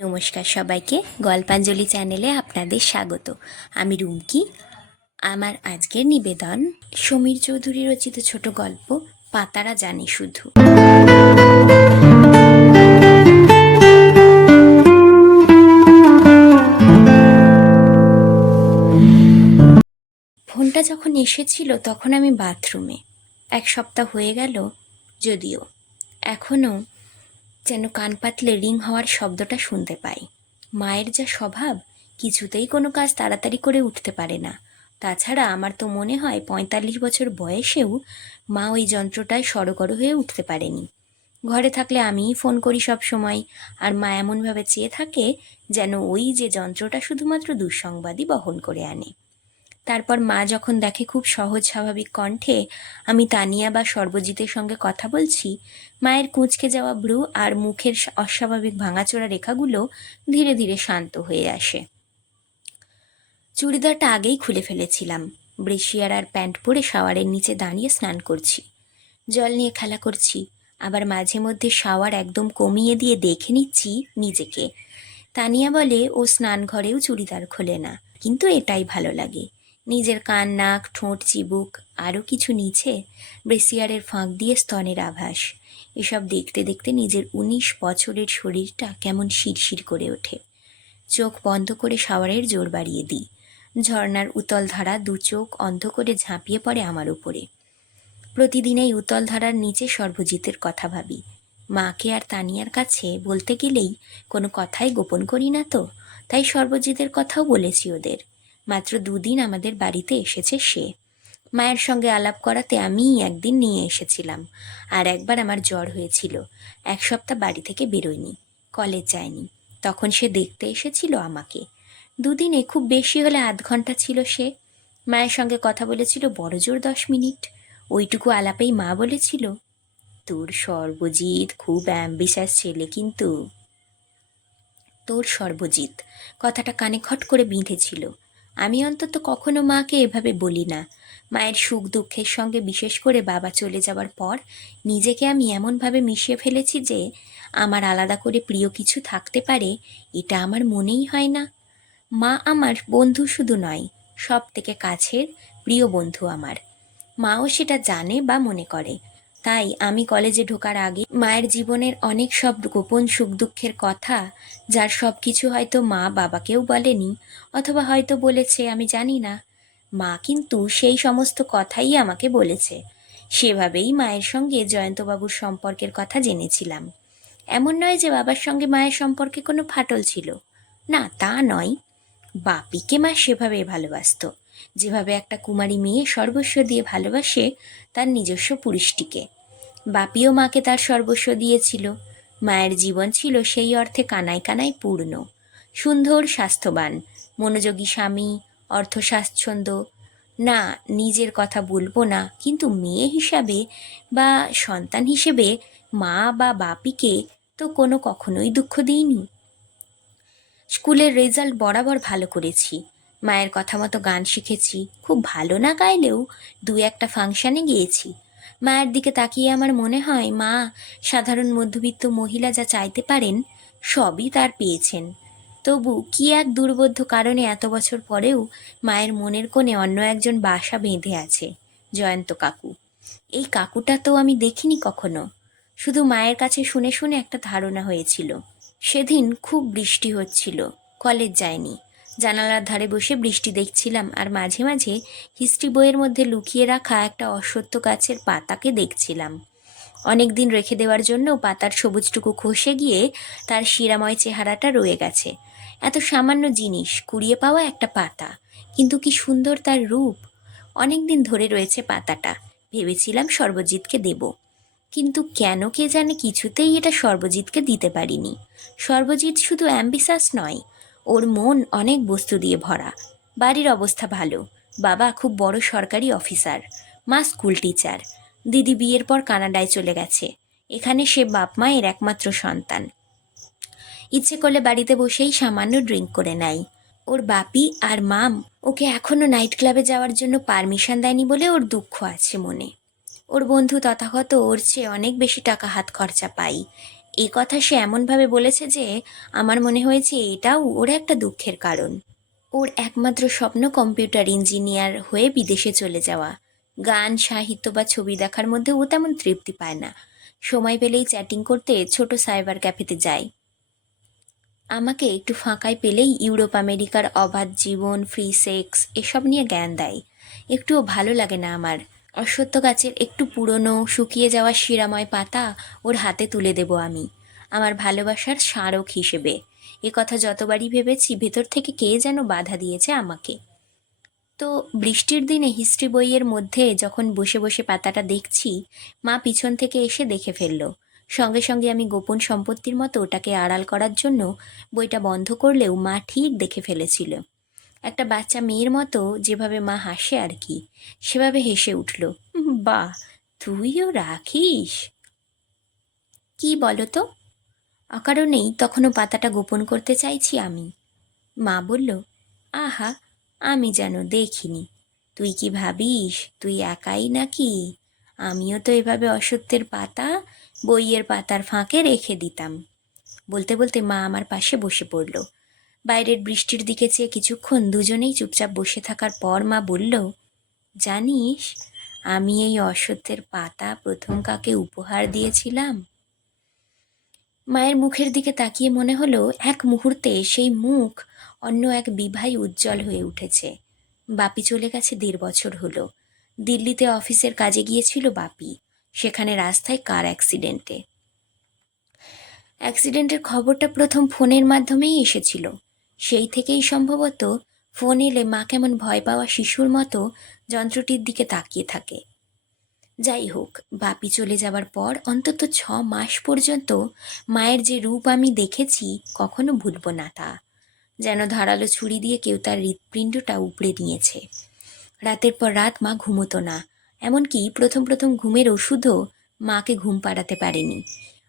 নমস্কার সবাইকে, গল্পাঞ্জলি চ্যানেলে আপনাদের স্বাগত। আমি রুমকি। আমার আজকের নিবেদন, সমীর চৌধুরী রচিত ছোট গল্প, পাতারা জানে শুধু। ফোনটা যখন এসেছিল, তখন আমি বাথরুমে। এক সপ্তাহ হয়ে গেল, যদিও। এখনও যেন কান পাতলে রিং হওয়ার শব্দটা শুনতে পাই। মায়ের যা স্বভাব, কিছুতেই কোনো কাজ তাড়াতাড়ি করে উঠতে পারে না। তাছাড়া আমার তো মনে হয় পঁয়তাল্লিশ বছর বয়সেও মা ওই যন্ত্রটায় সড়গড় হয়ে উঠতে পারেনি। ঘরে থাকলে আমিই ফোন করি সব সময় আর মা এমনভাবে চেয়ে থাকে যেন ওই যে যন্ত্রটা শুধুমাত্র দুঃসংবাদই বহন করে আনে। তারপর মা যখন দেখে খুব সহজ স্বাভাবিক কণ্ঠে, আমি তানিয়া বা সর্বজিতের সঙ্গে কথা বলছি? মায়ের কুঁচকে যাওয়া ব্রু আর মুখের অস্বাভাবিক ভাঙাচোরা রেখাগুলো ধীরে ধীরে শান্ত হয়ে আসে। চুড়িদারটা আগেই খুলে ফেলেছিলাম। ব্রেশিয়ার আর প্যান্ট পরে শাওয়ারের নিচে দাঁড়িয়ে স্নান করছি। জল নিয়ে খেলা করছি। আবার মাঝে মধ্যে শাওয়ার একদম কমিয়ে দিয়ে দেখে নিচ্ছি নিজেকে। তানিয়া বলে, ও স্নান ঘরেও চুড়িদার খোলে না। কিন্তু এটাই ভালো লাগে। নিজের কান, নাক, ঠোঁট, চিবুক আরও কিছু নিচে ব্রেসিয়ারের ফাঁক দিয়ে স্তনের আভাস। এসব দেখতে দেখতে নিজের উনিশ বছরের শরীরটা কেমন শিরশির করে ওঠে। চোখ বন্ধ করে শাওয়ারের জোর বাড়িয়ে দিই। ঝর্নার উতল ধারা দু চোখ অন্ধ করে ঝাঁপিয়ে পড়ে আমার উপরে। প্রতিদিন এই উতল ধারার নিচে সর্বজিতের কথা ভাবি। মাকে আর তানিয়ার কাছে বলতে গেলেই কোনো কথাই গোপন করি না তো, তাই সর্বজিতের কথাও বলেছি ওদের। মাত্র দুদিন আমাদের বাড়িতে এসেছে সে। মায়ের সঙ্গে আলাপ করাতে আমিই একদিন নিয়ে এসেছিলাম, আর একবার আমার জ্বর হয়েছিল। এক সপ্তাহ বাড়ি থেকে বেরোয়নি, কলেজ যায়নি। তখন সে দেখতে এসেছিল আমাকে। দুদিনে খুব বেশি হলে আধ ঘণ্টা ছিল সে। মায়ের সঙ্গে কথা বলেছিল বড় জোর দশ মিনিট। ওইটুকু আলাপেই মা বলেছিল, তোর সর্বজিৎ খুব অ্যাম্বিশাস ছেলে কিন্তু। তোর সর্বজিৎ, কথাটা কানে খট করে বিঁধেছিল। আমি অন্তত কখনো মাকে এভাবে বলি না। মায়ের সুখ দুঃখের সঙ্গে বিশেষ করে বাবা চলে যাওয়ার পর নিজেকে আমি এমনভাবে মিশিয়ে ফেলেছি যে আমার আলাদা করে প্রিয় কিছু থাকতে পারে, এটা আমার মনেই হয় না। মা আমার বন্ধু শুধু নয় সব থেকে কাছের প্রিয় বন্ধু আমার। মাও সেটা জানে বা মনে করে। তাই আমি কলেজে ঢোকার আগে মায়ের জীবনের অনেক সব গোপন সুখ দুঃখের কথা, যার সব কিছু হয়তো মা বাবাকেও বলেনি অথবা হয়তো বলেছে, আমি জানি না। মা কিন্তু সেই সমস্ত কথাই আমাকে বলেছে। সেভাবেই মায়ের সঙ্গে জয়ন্তবাবুর সম্পর্কের কথা জেনেছিলাম। এমন নয় যে বাবার সঙ্গে মায়ের সম্পর্কে কোনো ফাটল ছিল। না, তা নয়। বাপিকে মা সেভাবে ভালোবাসত। যেভাবে একটা কুমারী মেয়ে সর্বস্ব দিয়ে ভালোবাসে তার নিজস্ব পুরুষটিকে। বাপিও মাকে তার সর্বস্ব দিয়েছিল। মায়ের জীবন ছিল সেই অর্থে কানায় কানায় পূর্ণ। সুন্দর, স্বাস্থ্যবান, মনোযোগী স্বামী অর্থ স্বাচ্ছন্দ্য না, নিজের কথা বলব না, কিন্তু মেয়ে হিসাবে বা সন্তান হিসেবে মা বা বাপিকে তো কোনো কখনোই দুঃখ দিইনি। স্কুলের রেজাল্ট বরাবর ভালো করেছি। মায়ের কথা মতো গান শিখেছি। খুব ভালো না গাইলেও দু একটা ফাংশানে গিয়েছি। মায়ের দিকে তাকিয়ে আমার মনে হয়, মা, সাধারণ মধ্যবিত্ত মহিলা যা চাইতে পারেন, সবই তার পেয়েছেন। তবু কি এক দুর্বোধ্য কারণে এত বছর পরেও মায়ের মনের কোণে অন্য একজন বাসা বেঁধে আছে, জয়ন্ত কাকু? এই কাকুটা তো আমি দেখিনি কখনো। শুধু মায়ের কাছে শুনে শুনে একটা ধারণা হয়েছিল। সেদিন খুব বৃষ্টি হচ্ছিল, কলেজ যায়নি। জানালার ধারে বসে বৃষ্টি দেখছিলাম আর মাঝে মাঝে হিস্ট্রি বইয়ের মধ্যে লুকিয়ে রাখা একটা অসত্য গাছের পাতাকে দেখছিলাম। অনেক দিন রেখে দেওয়ার জন্য পাতার সবুজটুকু খসে গিয়ে তার শিরাময় চেহারাটা রয়ে গেছে। এত সামান্য জিনিস, কুড়িয়ে পাওয়া একটা পাতা। কিন্তু কি সুন্দর তার রূপ। অনেক দিন ধরে রয়েছে পাতাটা। ভেবেছিলাম সর্বজিৎকে দেব। কিন্তু কেন কে জানে কিছুতেই এটা সর্বজিৎকে দিতে পারিনি। সর্বজিৎ শুধু অ্যাম্বিসাস নয় ওর মন অনেক বস্তু দিয়ে ভরা। বাড়ির অবস্থা ভালো। বাবা খুব বড় সরকারি অফিসার, মা স্কুল টিচার। দিদি বিয়ের পর কানাডায় চলে গেছে। এখানে সে বাপ মায়ের একমাত্র সন্তান। ইচ্ছে করলে বাড়িতে বসেই সামান্য ড্রিঙ্ক করে নেয়। ওর বাপি আর মাম ওকে এখনও নাইট ক্লাবে যাওয়ার জন্য পারমিশন দেয়নি বলে ওর দুঃখ আছে মনে। ওর বন্ধু তথাগত ওর চেয়ে অনেক বেশি টাকা হাত খরচা পাই এই কথা সে এমনভাবে বলেছে যে আমার মনে হয়েছে এটাও ওর একটা দুঃখের কারণ। ওর একমাত্র স্বপ্ন কম্পিউটার ইঞ্জিনিয়ার হয়ে বিদেশে চলে যাওয়া। গান, সাহিত্য বা ছবি দেখার মধ্যে ও তেমন তৃপ্তি পায় না। সময় পেলেই চ্যাটিং করতে ছোট সাইবার ক্যাফেতে যায়। আমাকে একটু ফাঁকায় পেলেই ইউরোপ, আমেরিকার অবাধ জীবন, ফ্রি সেক্স, এসব নিয়ে জ্ঞান দেয়। একটুও ভালো লাগে না আমার। অশ্বত্থ গাছের একটু পুরনো শুকিয়ে যাওয়া শিরাময় পাতা ওর হাতে তুলে দেব আমি, আমার ভালোবাসার স্মারক হিসেবে। এ কথা যতবারই ভেবেছি, ভেতর থেকে কে যেন বাধা দিয়েছে আমাকে। তো বৃষ্টির দিনে হিস্ট্রি বইয়ের মধ্যে যখন বসে বসে পাতাটা দেখছি, মা পিছন থেকে এসে দেখে ফেলল। সঙ্গে সঙ্গে আমি গোপন সম্পত্তির মতো ওটাকে আড়াল করার জন্য বইটা বন্ধ করলেও মা ঠিক দেখে ফেলেছিল। একটা বাচ্চা মেয়ের মতো যেভাবে মা হাসে আর কি, সেভাবে হেসে উঠল। বাহ, তুইও রাখিস? কি বলো তো অকারণেই তখনও পাতাটা গোপন করতে চাইছি আমি। মা বলল, আহা, আমি যেন দেখিনি। তুই কি ভাবিস, তুই একাই নাকি? আমিও তো এভাবে অসত্যের পাতা, বইয়ের পাতার ফাঁকে রেখে দিতাম। বলতে বলতে মা আমার পাশে বসে পড়ল। বাইরের বৃষ্টির দিকে চেয়ে কিছুক্ষণ দুজনেই চুপচাপ বসে থাকার পর মা বলল, জানিস, আমি এই অসত্যের পাতা প্রথম কাকে উপহার দিয়েছিলাম? মায়ের মুখের দিকে তাকিয়ে মনে হলো, এক মুহূর্তে সেই মুখ অন্য এক বিভাই উজ্জ্বল হয়ে উঠেছে। বাপি চলে গেছে দেড় বছর হলো। দিল্লিতে অফিসের কাজে গিয়েছিল বাপি। সেখানে রাস্তায় কার অ্যাক্সিডেন্টে? অ্যাক্সিডেন্টের খবরটা প্রথম ফোনের মাধ্যমেই এসেছিল। সেই থেকেই সম্ভবত ফোন এলে মা কেমন ভয় পাওয়া শিশুর মতো যন্ত্রটির দিকে তাকিয়ে থাকে। যাই হোক, বাপি চলে যাবার পর অন্তত ছ মাস পর্যন্ত মায়ের যে রূপ আমি দেখেছি কখনো ভুলব না তা। যেন ধারালো ছুরি দিয়ে কেউ তার হৃৎপিণ্ডটা উপড়ে নিয়েছে। রাতের পর রাত মা ঘুমোতো না। এমনকি প্রথম প্রথম ঘুমের ওষুধও মাকে ঘুম পাড়াতে পারেনি।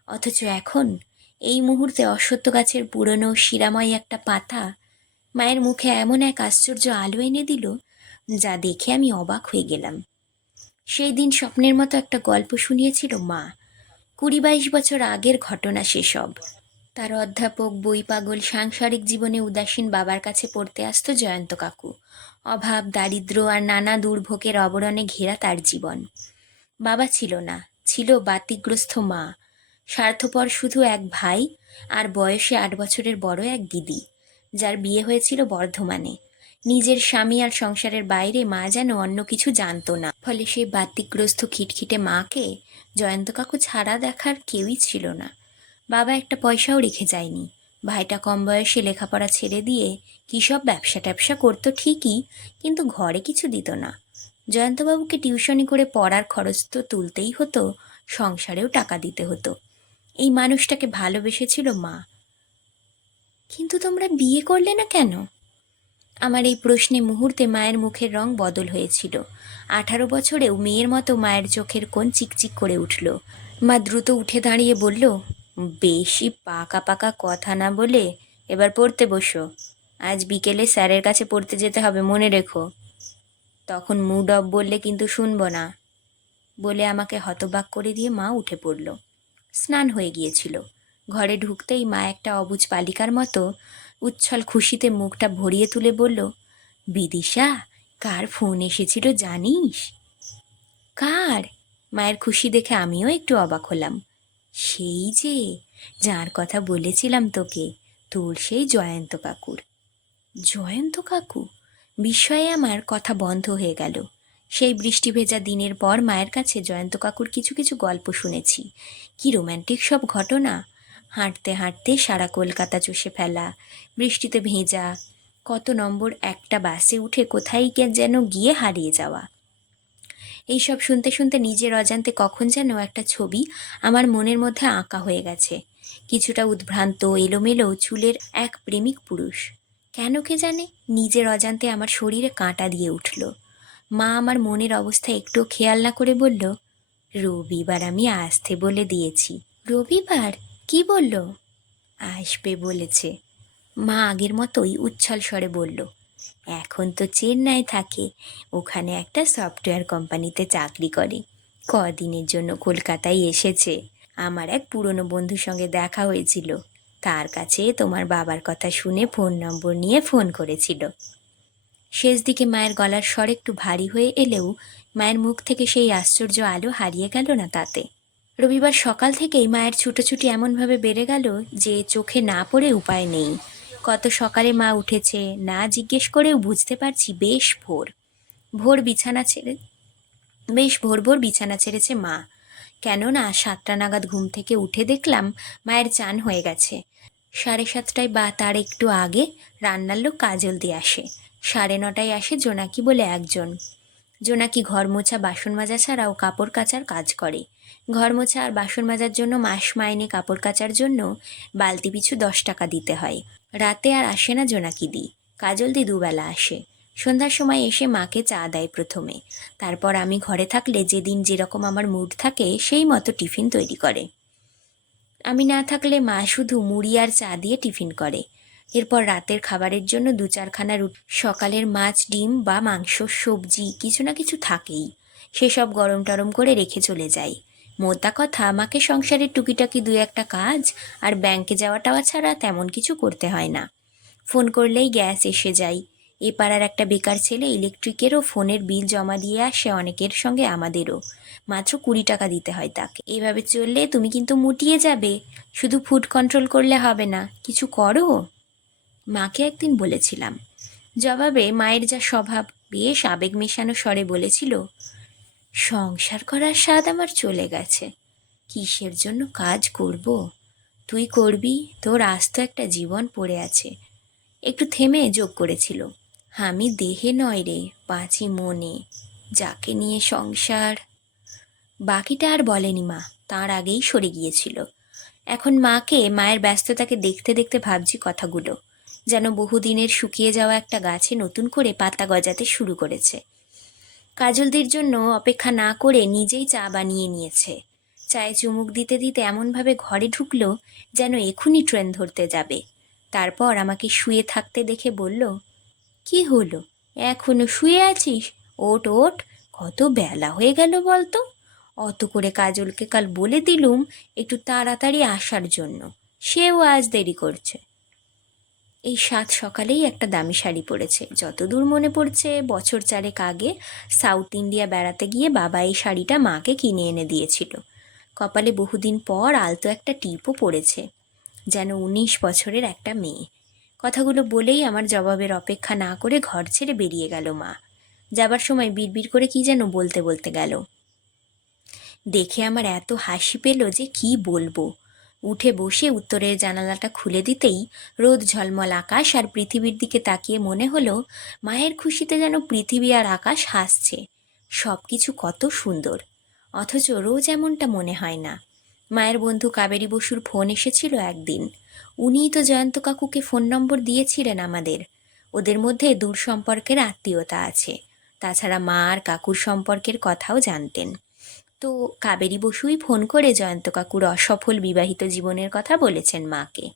অথচ এখন এই মুহূর্তে অশ্বত্থ গাছের পুরনো শিরাময় একটা পাতা মায়ের মুখে এমন এক আশ্চর্য আলো এনে দিল যা দেখে আমি অবাক হয়ে গেলাম। সেই দিন স্বপ্নের মতো একটা গল্প শুনিয়েছিল মা। কুড়ি বাইশ বছর আগের ঘটনা সেসব। তার অধ্যাপক বই পাগল সাংসারিক জীবনে উদাসীন বাবার কাছে পড়তে আসত জয়ন্ত কাকু। অভাব, দারিদ্র আর নানা দুর্ভোগের অবরণে ঘেরা তার জীবন। বাবা ছিল না, ছিল বাতিগ্রস্ত মা। স্বার্থপর শুধু এক ভাই আর বয়সে আট বছরের বড় এক দিদি, যার বিয়ে হয়েছিল বর্ধমানে। নিজের স্বামী আর সংসারের বাইরে মা যেন অন্য কিছু জানতো না। ফলে সেই বাতিগ্রস্ত খিটখিটে মাকে জয়ন্ত কাকু ছাড়া দেখার কেউই ছিল না। বাবা একটা পয়সাও রেখে যায়নি। ভাইটা কম বয়সে লেখাপড়া ছেড়ে দিয়ে কী সব ব্যবসা ট্যাবসা করতো ঠিকই, কিন্তু ঘরে কিছু দিত না। জয়ন্তবাবুকে টিউশনি করে পড়ার খরচ তো তুলতেই হতো, সংসারেও টাকা দিতে হতো। এই মানুষটাকে ভালোবেসেছিল মা। কিন্তু তোমরা বিয়ে করলে না কেন? আমার এই প্রশ্নে মুহূর্তে মায়ের মুখের রং বদল হয়েছিল। আঠারো বছরেও মেয়ের মতো মায়ের চোখের কোণ চিকচিক করে উঠল। মা দ্রুত উঠে দাঁড়িয়ে বলল, বেশি পাকা পাকা কথা না বলে এবার পড়তে বসো। আজ বিকেলে স্যারের কাছে পড়তে যেতে হবে, মনে রেখো। তখন মুড অফ বললে, কিন্তু শুনব না। বলে আমাকে হতবাক করে দিয়ে মা উঠে পড়ল। স্নান হয়ে গিয়েছিল। ঘরে ঢুকতেই মা একটা অবুজ বালিকার মতো উচ্ছল খুশিতে মুখটা ভরিয়ে তুলে বলল, বিদিশা, কার ফোন এসেছিল জানিস? কার? মায়ের খুশি দেখে আমিও একটু অবাক হলাম। সেই যে, যার কথা বলেছিলাম তোকে, তোর সেই জয়ন্ত কাকুর। জয়ন্ত কাকু? বিস্ময়ে আমার কথা বন্ধ হয়ে গেল। সেই বৃষ্টি ভেজা দিনের পর মায়ের কাছে জয়ন্ত কাকুর কিছু কিছু গল্প শুনেছি। কি রোম্যান্টিক সব ঘটনা। হাঁটতে হাঁটতে সারা কলকাতা চষে ফেলা, বৃষ্টিতে ভেজা, কত নম্বর একটা বাসে উঠে কোথায় যেন গিয়ে হারিয়ে যাওয়া। এইসব শুনতে শুনতে নিজের অজান্তে কখন যেন একটা ছবি আমার মনের মধ্যে আঁকা হয়ে গেছে। কিছুটা উদ্ভ্রান্ত, এলোমেলো চুলের এক প্রেমিক পুরুষ। কেন কে জানে নিজের অজান্তে আমার শরীরে কাঁটা দিয়ে উঠল। মা আমার মনের অবস্থা একটু খেয়াল না করে বলল, রবিবার আমি আসতে বলে দিয়েছি। রবিবার? কি বলল? আসবে বলেছে। মা আগের মতোই উচ্ছল স্বরে বলল, এখন তো চেন্নাই থাকে, ওখানে একটা সফটওয়্যার কোম্পানিতে চাকরি করে, কদিনের জন্য কলকাতায় এসেছে। আমার এক পুরনো বন্ধুর সঙ্গে দেখা হয়েছিল, তার কাছে তোমার বাবার কথা শুনে ফোন নম্বর নিয়ে ফোন করেছিল। শেষ দিকে মায়ের গলার স্বর একটু ভারী হয়ে এলেও মায়ের মুখ থেকে সেই আশ্চর্য আলো হারিয়ে গেল না তাতে। রবিবার সকাল থেকেই মায়ের ছুটোছুটি এমনভাবে বেড়ে গেল যে চোখে না পড়ে উপায় নেই। কত সকালে মা উঠেছে না জিজ্ঞেস করেও বুঝতে পারছি বেশ ভোর। ভোর বিছানা ছেড়ে বেশ ভোর ভোর বিছানা ছেড়েছে মা। কেননা সাতটা নাগাদ ঘুম থেকে উঠে দেখলাম মায়ের চান হয়ে গেছে। সাড়ে সাতটায় বা তার একটু আগে রান্নার লোক কাজল দিয়ে আসে। সাড়ে নটায় আসে জোনাকি বলে একজন। জোনাকি ঘর মোছা বাসন মাজা ছাড়াও কাপড় কাচার কাজ করে। ঘর মোছা আর বাসন মাজার জন্য মাস মাইনে কাপড় কাচার জন্য বালতি পিছু দশ টাকা দিতে হয়। রাতে আর আসে না জোনাকি দি। কাজল দি দুবেলা আসে। সন্ধ্যার সময় এসে মাকে চা দেয় প্রথমে। তারপর আমি ঘরে থাকলে যেদিন যেরকম আমার মুড থাকে সেই মতো টিফিন তৈরি করে। আমি না থাকলে মা শুধু মুড়ি আর চা দিয়ে টিফিন করে। এরপর রাতের খাবারের জন্য দু চারখানা রুটি, সকালের মাছ, ডিম বা মাংস, সবজি কিছু না কিছু থাকেই। সেসব গরম টরম করে রেখে চলে যাই। মোদ্দা কথা, আমাকে সংসারের টুকিটাকি দু একটা কাজ আর ব্যাংকে যাওয়া টাওয়া ছাড়া তেমন কিছু করতে হয় না। ফোন করলেই গ্যাস এসে যায়। এ পাড়ার একটা বেকার ছেলে ইলেকট্রিকেরও ফোনের বিল জমা দিয়ে আসে অনেকের সঙ্গে আমাদেরও। মাত্র কুড়ি টাকা দিতে হয় তাকে। এভাবে চললে তুমি কিন্তু মুটিয়ে যাবে। শুধু ফুড কন্ট্রোল করলে হবে না। কিছু করো? মাকে একদিন বলেছিলাম। জবাবে মায়ের যা স্বভাব, বেশ আবেগ মেশানো স্বরে বলেছিল, সংসার করার স্বাদ আমার চলে গেছে। কিসের জন্য কাজ করব? তুই করবি, তোর আস্ত একটা জীবন পড়ে আছে। একটু থেমে যোগ করেছিল, আমি দেহে নয় রে, বাঁচি মনে, যাকে নিয়ে সংসার। বাকিটা আর বলেনি মা, তার আগেই সরে গিয়েছিল। এখন মাকে মায়ের ব্যস্ততাকে দেখতে দেখতে ভাবছি কথাগুলো। যেন বহুদিনের শুকিয়ে যাওয়া একটা গাছে নতুন করে পাতা গজাতে শুরু করেছে। কাজলদির জন্য অপেক্ষা না করে নিজেই চা বানিয়ে নিয়েছে। চায়ে চুমুক দিতে দিতে এমনভাবে ঘরে ঢুকলো যেন এখুনি ট্রেন ধরতে যাবে। তারপর আমাকে শুয়ে থাকতে দেখে বলল, কি হলো? এখনও শুয়ে আছিস? ওট ওট, কত বেলা হয়ে গেল বলতো? অত করে কাজলকে কাল বলে দিলুম একটু তাড়াতাড়ি আসার জন্য। সেও আজ দেরি করছে। এই সাত সকালেই একটা দামি শাড়ি পরেছে। যতদূর মনে পড়ছে, বছর চারেক আগে সাউথ ইন্ডিয়া বেড়াতে গিয়ে বাবা এই শাড়িটা মাকে কিনে এনে দিয়েছিল। কপালে বহুদিন পর আলতো একটা টিপও পড়েছে, যেন উনিশ বছরের একটা মেয়ে। কথাগুলো বলেই আমার জবাবের অপেক্ষা না করে ঘর ছেড়ে বেরিয়ে গেল মা। যাবার সময় বিড়বিড় করে কি যেন বলতে বলতে গেল। দেখে আমার এত হাসি পেল যে কি বলব? উঠে বসে উত্তরের জানালাটা খুলে দিতেই রোদ ঝলমল আকাশ আর পৃথিবীর দিকে তাকিয়ে মনে হলো, মায়ের খুশিতে যেন পৃথিবী আর আকাশ হাসছে। সব কিছু কত সুন্দর। অথচ রোজ এমনটা মনে হয় না। মায়ের বন্ধু কাবেরী বসুর ফোন এসেছিল একদিন। উনিই তো জয়ন্ত কাকুকে ফোন নম্বর দিয়েছিলেন আমাদের। ওদের মধ্যে দূর সম্পর্কের আত্মীয়তা আছে। তাছাড়া মা আর কাকুর সম্পর্কের কথাও জানতেন। তো কাবেরী বসুই ফোন করে জয়ন্ত কাকুর অসফল বিবাহিত জীবনের কথা বলেছেন মাকে।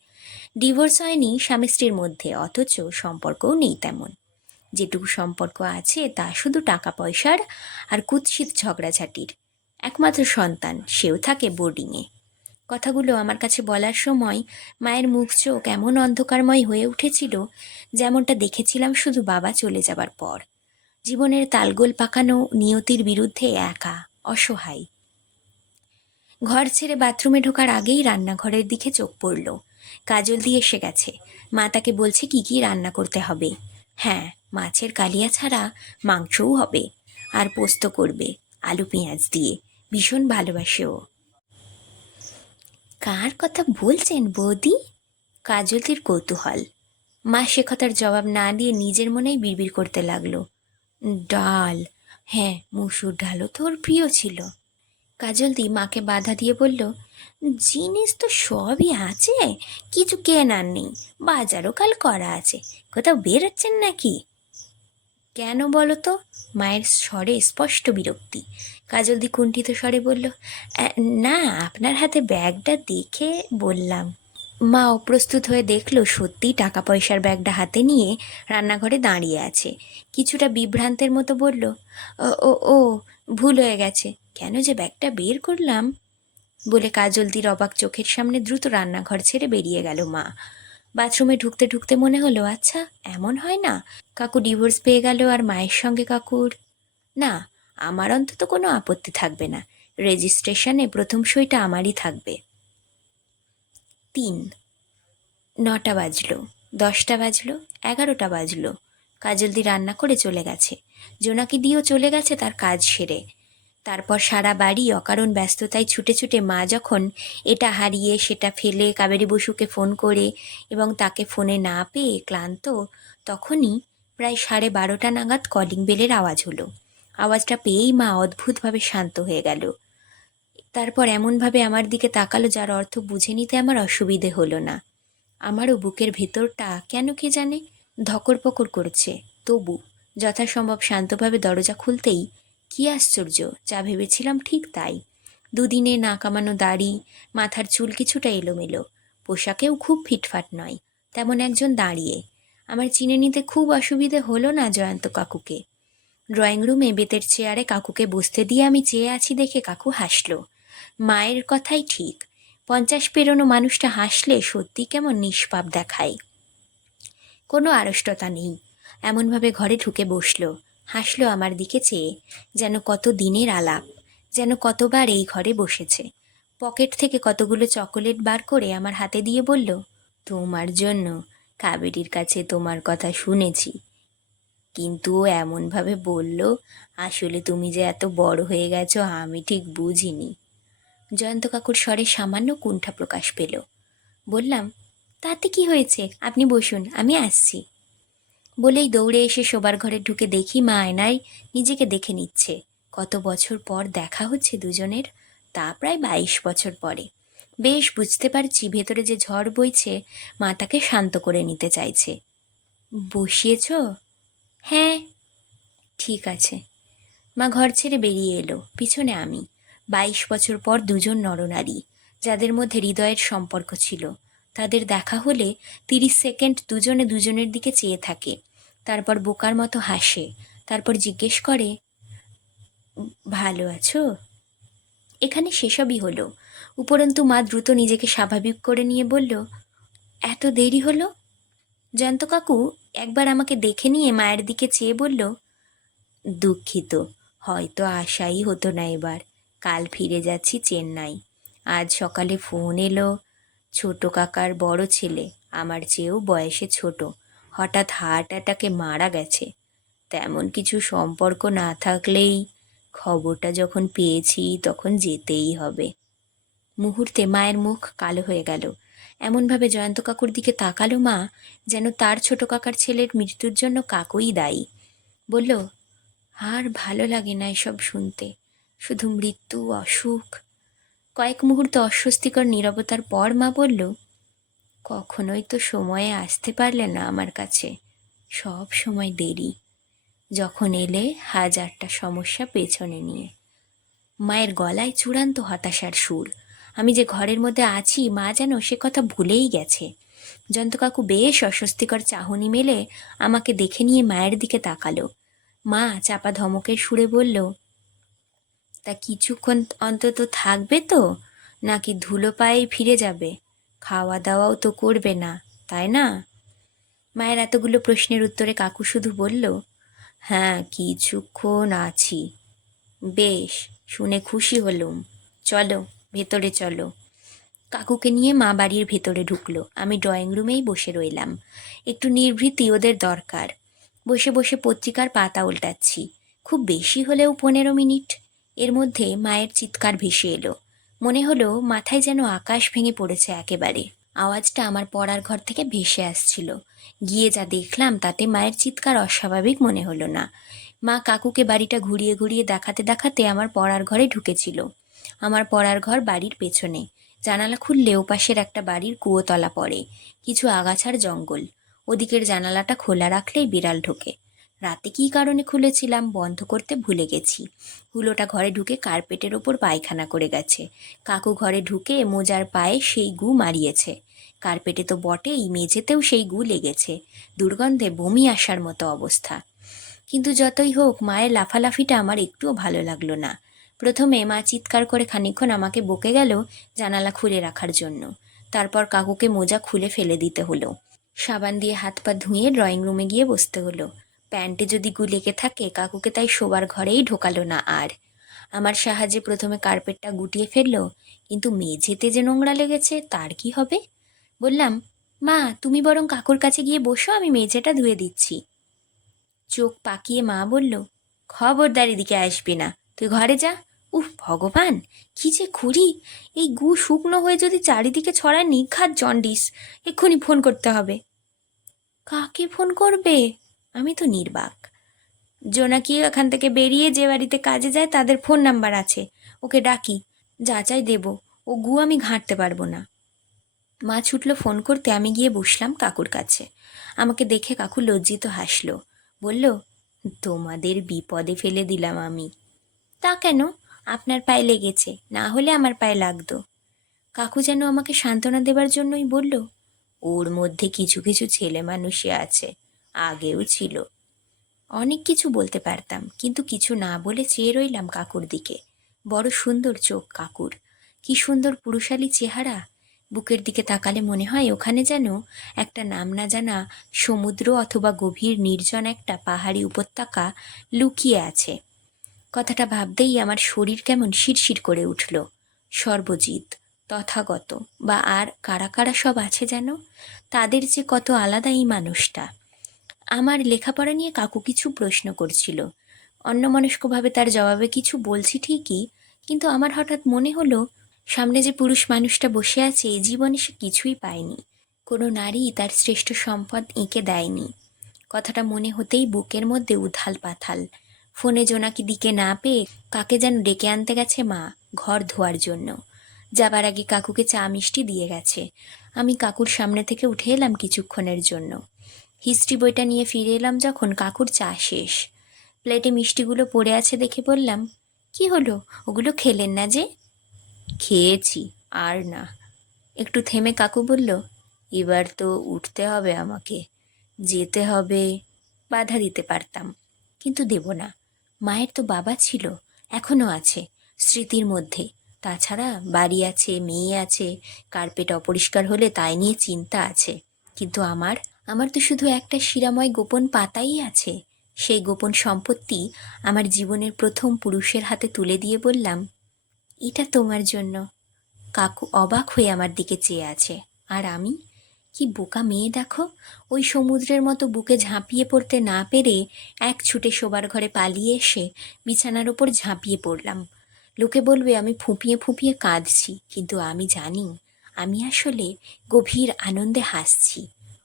ডিভোর্স হয়নি স্বামী স্ত্রীর মধ্যে, অথচ সম্পর্কও নেই তেমন। যেটুকু সম্পর্ক আছে তা শুধু টাকা পয়সার আর কুৎসিত ঝগড়াঝাটির। একমাত্র সন্তান, সেও থাকে বোর্ডিংয়ে। কথাগুলো আমার কাছে বলার সময় মায়ের মুখ চোখ এমন অন্ধকারময় হয়ে উঠেছিল, যেমনটা দেখেছিলাম শুধু বাবা চলে যাবার পর। জীবনের তালগোল পাকানো নিয়তির বিরুদ্ধে একা। অসহায়। ঘর ছেড়ে বাথরুমে ঢোকার আগেই রান্নাঘরের দিকে চোখ পড়ল। কাজল দিয়ে এসে গেছে। মা তাকে বলছে কি কি রান্না করতে হবে। হ্যাঁ মাছের কালিয়া ছাড়া মাংসও হবে। আর পোস্ত করবে, আলু পেঁয়াজ দিয়ে। ভীষণ ভালোবাসে ও। কার কথা বলছেন বৌদি? কাজলতির কৌতূহল। মা সে কথার জবাব না দিয়ে নিজের মনেই বিড়বিড় করতে লাগল। ডাল। হ্যাঁ মুসুর ডালও তো ওর প্রিয় ছিল। কাজলদি মাকে বাধা দিয়ে বলল, জিনিস তো সবই আছে, কিছু কেনার নেই, বাজারও কাল করা আছে, কোথাও বেরোচ্ছেন নাকি? কেন বলো তো? মায়ের স্বরে স্পষ্ট বিরক্তি। কাজলদি কুণ্ঠিত স্বরে বলল না, আপনার হাতে ব্যাগটা দেখে বললাম। মা অপ্রস্তুত হয়ে দেখল সত্যি টাকা পয়সার ব্যাগটা হাতে নিয়ে রান্নাঘরে দাঁড়িয়ে আছে। কিছুটা বিভ্রান্তের মতো বলল "ও, ও ভুল হয়ে গেছে। কেন যে ব্যাগটা বের করলাম? বলে কাজলদির অবাক চোখের সামনে দ্রুত রান্নাঘর ছেড়ে বেরিয়ে গেল মা। বাথরুমে ঢুকতে ঢুকতে মনে হলো আচ্ছা এমন হয় না। কাকু ডিভোর্স পেয়ে গেল আর মায়ের সঙ্গে কাকুর? না আমার অন্তত কোনো আপত্তি থাকবে না। রেজিস্ট্রেশনে প্রথম সইটা আমারই থাকবে। তিন। নটা বাজলো, দশটা বাজলো, এগারোটা বাজলো। কাজলদি রান্না করে চলে গেছে। জোনাকি দিয়েও চলে গেছে তার কাজ সেরে। তারপর সারা বাড়ি অকারণ ব্যস্ততায় ছুটে ছুটে মা যখন এটা হারিয়ে, সেটা ফেলে, কাবেরী বসুকে ফোন করে এবং তাকে ফোনে না পেয়ে ক্লান্ত, তখনই প্রায় সাড়ে বারোটা নাগাদ কলিং বেলের আওয়াজ হলো। আওয়াজটা পেয়েই মা অদ্ভুতভাবে শান্ত হয়ে গেল। তারপর এমনভাবে আমার দিকে তাকালো যার অর্থ বুঝে নিতে আমার অসুবিধে হলো না। আমারও বুকের ভেতরটা কেন কে জানে ধকর পকর করছে। তবু যথাসম্ভব শান্তভাবে দরজা খুলতেই কি আশ্চর্য, যা ভেবেছিলাম ঠিক তাই। দুদিনে না কামানো দাড়ি, মাথার চুল কিছুটা এলোমেলো। পোশাকেও খুব ফিটফাট নয়, তেমন একজন দাঁড়িয়ে। আমার চিনে নিতে খুব অসুবিধে হলো না জয়ন্ত কাকুকে। ড্রয়িং রুমে বেতের চেয়ারে কাকুকে বসতে দিয়ে আমি চেয়ে আছি দেখে কাকু হাসলো। মায়ের কথাই ঠিক। পঞ্চাশ পেরোনো মানুষটা হাসলে সত্যি কেমন নিষ্পাপ দেখায়। কোনো আড়ষ্টতা নেই। এমনভাবে ঘরে ঢুকে বসল। হাসলো আমার দিকে চেয়ে, যেন কত দিনের আলাপ, যেন কতবার এই ঘরে বসেছে। পকেট থেকে কতগুলো চকোলেট বার করে আমার হাতে দিয়ে বলল, তোমার জন্য, কাবেরীর কাছে তোমার কথা শুনেছি। কিন্তু ও এমনভাবে বলল, আসলে তুমি যে এত বড় হয়ে গেছো, আমি ঠিক বুঝিনি। জয়ন্ত কাকুর স্বরে সামান্য কুণ্ঠা প্রকাশ পেল। বললাম, তাতে কি হয়েছে? আপনি বসুন, আমি আসছি। বলেই দৌড়ে এসে শোবার ঘরে ঢুকে দেখি মা আয়নায় নিজেকে দেখে নিচ্ছে। কত বছর পর দেখা হচ্ছে দুজনের, তা প্রায় বাইশ বছর পরে। বেশ বুঝতে পারছি ভেতরে যে ঝড় বইছে, মা তাকে শান্ত করে নিতে চাইছে। বসিয়েছ? হ্যাঁ। ঠিক আছে। মা ঘর ছেড়ে বেরিয়ে এলো, পিছনে আমি। বাইশ বছর পর দুজন নরনারী, যাদের মধ্যে হৃদয়ের সম্পর্ক ছিল। তাদের দেখা হলে তিরিশ সেকেন্ড দুজনে দুজনের দিকে চেয়ে থাকে। তারপর বোকার মতো হাসে। তারপর জিজ্ঞেস করে, ভালো আছো? এখানে সেসবই হলো। উপরন্তু মা দ্রুত নিজেকে স্বাভাবিক করে নিয়ে বলল, এত দেরি হলো? জয়ন্ত কাকু একবার আমাকে দেখে নিয়ে মায়ের দিকে চেয়ে বলল, দুঃখিত, হয়তো আশাই হতো না এবার। কাল ফিরে যাচ্ছি চেন্নাই। আজ সকালে ফোন এলো, ছোট কাকার বড় ছেলে, আমার চেয়েও বয়সে ছোট। হঠাৎ হার্ট অ্যাটাকে মারা গেছে। তেমন কিছু সম্পর্ক না থাকলেই খবরটা যখন পেয়েছি তখন যেতেই হবে। মুহূর্তে মায়ের মুখ কালো হয়ে গেল। এমনভাবে জয়ন্ত কাকুর দিকে তাকালো মা, যেন তার ছোট কাকার ছেলের মৃত্যুর জন্য কাকুই দায়ী। বলল, আর ভালো লাগে না এসব শুনতে। শুধু মৃত্যু, অসুখ। কয়েক মুহূর্ত অস্বস্তিকর নীরবতার পর মা বলল, কখনোই তো সময়ে আসতে পারলে না আমার কাছে। সব সময় দেরি। যখন এলে হাজারটা সমস্যা পেছনে নিয়ে। মায়ের গলায় চূড়ান্ত হতাশার সুর। আমি যে ঘরের মধ্যে আছি, মা যেন সে কথা ভুলেই গেছে। জন্তকাকু বেশ অস্বস্তিকর চাহনি মেলে আমাকে দেখে নিয়ে মায়ের দিকে তাকালো। মা চাপা ধমকের সুরে বলল তা কিছুক্ষণ অন্তত থাকবে তো? নাকি ধুলো পায়ে ফিরে যাবে? খাওয়া দাওয়াও তো করবে না, তাই না? মায়ের এতগুলো প্রশ্নের উত্তরে কাকু শুধু বলল হ্যাঁ কিছুক্ষণ আছি। বেশ, শুনে খুশি হলুম। চলো, ভেতরে চলো। কাকুকে নিয়ে মা বাড়ির ভেতরে ঢুকলো। আমি ড্রয়িং রুমেই বসে রইলাম। একটু নির্ভৃতি ওদের দরকার। বসে বসে পত্রিকার পাতা উল্টাচ্ছি। খুব বেশি হলেও পনেরো মিনিট। এর মধ্যে মায়ের চিৎকার ভেসে এলো। মনে হলো মাথায় যেন আকাশ ভেঙে পড়েছে একেবারে। আওয়াজটা আমার পড়ার ঘর থেকে ভেসে আসছিল। গিয়ে যা দেখলাম তাতে মায়ের চিৎকার অস্বাভাবিক মনে হলো না। মা কাকুকে বাড়িটা ঘুরিয়ে ঘুরিয়ে দেখাতে দেখাতে আমার পড়ার ঘরে ঢুকেছিল। আমার পড়ার ঘর বাড়ির পেছনে। জানালা খুললে ওপাশের একটা বাড়ির কুয়োতলা পড়ে। কিছু আগাছার জঙ্গল। ওদিকের জানালাটা খোলা রাখলেই বিড়াল ঢোকে। রাতে কী কারণে খুলেছিলাম বন্ধ করতে ভুলে গেছি। হুলোটা ঘরে ঢুকে কার্পেটের ওপর পায়খানা করে গেছে। কাকু ঘরে ঢুকে মোজার পায়ে সেই গু মারিয়েছে। কার্পেটে তো বটেই, মেঝেতেও সেই গু লেগেছে। দুর্গন্ধে বমি আসার মতো অবস্থা। কিন্তু যতই হোক, মায়ের লাফালাফিটা আমার একটুও ভালো লাগল না। প্রথমে মা চিৎকার করে খানিকক্ষণ আমাকে বকে গেল জানালা খুলে রাখার জন্য। তারপর কাকুকে মোজা খুলে ফেলে দিতে হলো। সাবান দিয়ে হাত পা ধুয়ে ড্রয়িং রুমে গিয়ে বসতে হলো। প্যান্টে যদি গু লেগে থাকে, কাকুকে তাই শোবার ঘরেই ঢোকালো না আর। আমার সাহায্যে প্রথমে কার্পেটটা গুটিয়ে ফেলল, কিন্তু মেঝেতে যে নোংরা লেগেছে, তার কি হবে? বললাম, মা, তুমি বরং কাকুর কাছে গিয়ে বসো, আমি মেঝেটা ধুয়ে দিচ্ছি। চোখ পাকিয়ে মা বলল, খবরদার এদিকে আসবি না, তুই ঘরে যা। উফ, ভগবান, কি যে করি এই গু শুকনো হয়ে যদি চারিদিকে ছড়ায় নিঘাত জন্ডিস, এক্ষুনি ফোন করতে হবে। কাকে ফোন করবে? আমি তো নির্বাক। জোনাকি এখান থেকে বেরিয়ে যে বাড়িতে কাজে যায়, তাদের ফোন নাম্বার আছে। ওকে ডাকি যাচাই দেব। ও গু আমি ঘাঁটতে পারব না। মা ছুটলো ফোন করতে, আমি গিয়ে বসলাম কাকুর কাছে। আমাকে দেখে কাকু লজ্জিত হাসলো। বলল, তোমাদের বিপদে ফেলে দিলাম আমি। তা কেন? আপনার পায়ে লেগেছে। না হলে আমার পায়ে লাগতো। কাকু যেন আমাকে সান্ত্বনা দেবার জন্যই বলল, ওর মধ্যে কিছু কিছু ছেলে মানুষই আছে। আগেও ছিল। অনেক কিছু বলতে পারতাম, কিন্তু কিছু না বলে চেয়ে রইলাম কাকুর দিকে। বড় সুন্দর চোখ কাকুর। কি সুন্দর পুরুষালী চেহারা। বুকের দিকে তাকালে মনে হয় ওখানে যেন একটা নাম না জানা সমুদ্র অথবা গভীর নির্জন একটা পাহাড়ি উপত্যকা লুকিয়ে আছে। কথাটা ভাবতেই আমার শরীর কেমন শিরশির করে উঠল। সর্বজিৎ, তথাগত, বা আর কারা কারা সব আছে যেন? তাদের যে কত আলাদা এই মানুষটা। আমার লেখাপড়া নিয়ে কাকু কিছু প্রশ্ন করছিল। অন্যমনস্কভাবে তার জবাবে কিছু বলছি ঠিকই, কিন্তু আমার হঠাৎ মনে হলো, সামনে যে পুরুষ মানুষটা বসে আছে এই জীবনে সে কিছুই পায়নি। কোনো নারী তার শ্রেষ্ঠ সম্পদ এঁকে দেয়নি। কথাটা মনে হতেই বুকের মধ্যে উথাল পাথাল। ফোনে জোনাকি দিকে না পেয়ে কাকে যেন ডেকে আনতে গেছে মা, ঘর ধোয়ার জন্য। যাবার আগে কাকুকে চা মিষ্টি দিয়ে গেছে। আমি কাকুর সামনে থেকে উঠে এলাম কিছুক্ষণের জন্য। হিস্ট্রি বইটা নিয়ে ফিরে এলাম যখন কাকুর চা শেষ। প্লেটে মিষ্টিগুলো পড়ে আছে দেখে বললাম, কি হলো? ওগুলো খেলেন না যে? খেয়েছি, আর না। একটু থেমে কাকু বলল, এবার তো উঠতে হবে আমাকে। যেতে হবে, বাধা দিতে পারতাম, কিন্তু দেব না। মায়ের তো বাবা ছিল, এখনও আছে, স্মৃতির মধ্যে। তাছাড়া বাড়ি আছে, মেয়ে আছে, কার্পেট অপরিষ্কার হলে তাই নিয়ে চিন্তা আছে। কিন্তু আমার আমার তো শুধু একটা শিরাময় গোপন পাতাই আছে। সেই গোপন সম্পত্তি আমার জীবনের প্রথম পুরুষের হাতে তুলে দিয়ে বললাম, এটা তোমার জন্য। কাকু অবাক হয়ে আমার দিকে চেয়ে আছে। আর আমি? কি বোকা মেয়ে দেখো? ওই সমুদ্রের মতো বুকে ঝাঁপিয়ে পড়তে না পেরে এক ছুটে শোবার ঘরে পালিয়ে এসে বিছানার ওপর ঝাঁপিয়ে পড়লাম। লোকে বলবে, আমি ফুঁপিয়ে ফুঁপিয়ে কাঁদছি। কিন্তু আমি জানি, আমি আসলে গভীর আনন্দে হাসছি।